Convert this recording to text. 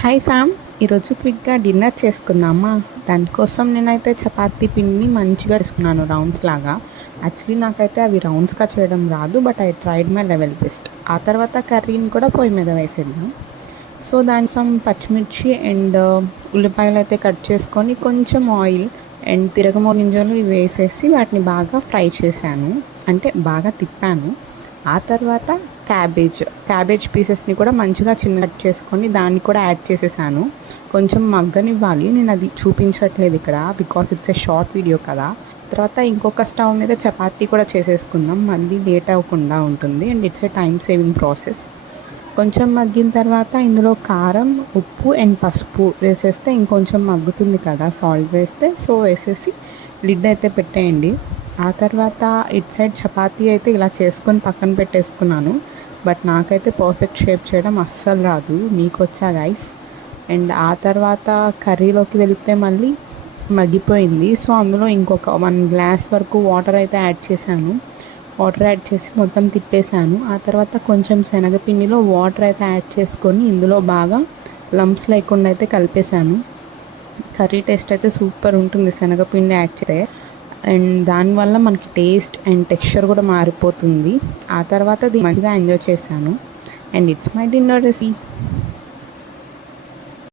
Hi ఫ్యామ్, ఈరోజు క్విక్గా డిన్నర్ చేసుకుందామా. దానికోసం నేనైతే చపాతీ పిండిని మంచిగా వేసుకున్నాను రౌండ్స్ లాగా. యాక్చువల్లీ నాకైతే అవి రౌండ్స్గా చేయడం రాదు, but I tried my level best. ఆ తర్వాత కర్రీని కూడా పొయ్యి మీద వేసేద్దాం. సో దానికోసం పచ్చిమిర్చి అండ్ ఉల్లిపాయలు అయితే కట్ చేసుకొని కొంచెం ఆయిల్ అండ్ తిరగమో గింజలు ఇవి వేసేసి వాటిని బాగా ఫ్రై చేశాను, అంటే బాగా తిప్పాను. ఆ తర్వాత క్యాబేజ్ పీసెస్ని కూడా మంచిగా చిన్న కట్ చేసుకొని దాన్ని కూడా యాడ్ చేసేసాను. కొంచెం మగ్గనివ్వాలి, నేను అది చూపించట్లేదు ఇక్కడ because it's a short video కదా. తర్వాత ఇంకొక స్టవ్ మీద చపాతీ కూడా చేసేసుకుందాం, మళ్ళీ లేట్ అవ్వకుండా ఉంటుంది and it's a time saving process. కొంచెం మగ్గిన తర్వాత ఇందులో కారం, ఉప్పు అండ్ పసుపు వేసేస్తే ఇంకొంచెం మగ్గుతుంది కదా సాల్ట్ వేస్తే. సో వేసేసి లిడ్ అయితే పెట్టేయండి. ఆ తర్వాత ఇటు సైడ్ చపాతీ అయితే ఇలా చేసుకొని పక్కన పెట్టేసుకున్నాను. బట్ నాకైతే పర్ఫెక్ట్ షేప్ చేయడం అస్సలు రాదు, మీకు వచ్చా గైస్. అండ్ ఆ తర్వాత కర్రీలోకి వెళ్తే మళ్ళీ మగ్గిపోయింది. సో అందులో ఇంకొక 1 గ్లాస్ వరకు వాటర్ అయితే యాడ్ చేశాను. వాటర్ యాడ్ చేసి మొత్తం తిప్పేశాను. ఆ తర్వాత కొంచెం శనగపిండిలో వాటర్ అయితే యాడ్ చేసుకొని ఇందులో బాగా లంప్స్ లేకుండా అయితే కలిపేశాను. కర్రీ టేస్ట్ అయితే సూపర్ ఉంటుంది శనగపిండి యాడ్ చేస్తే, అండ్ దానివల్ల మనకి టేస్ట్ అండ్ టెక్స్చర్ కూడా మారిపోతుంది. ఆ తర్వాత దీన్ని మంచిగా ఎంజాయ్ చేశాను. And it's my dinner recipe.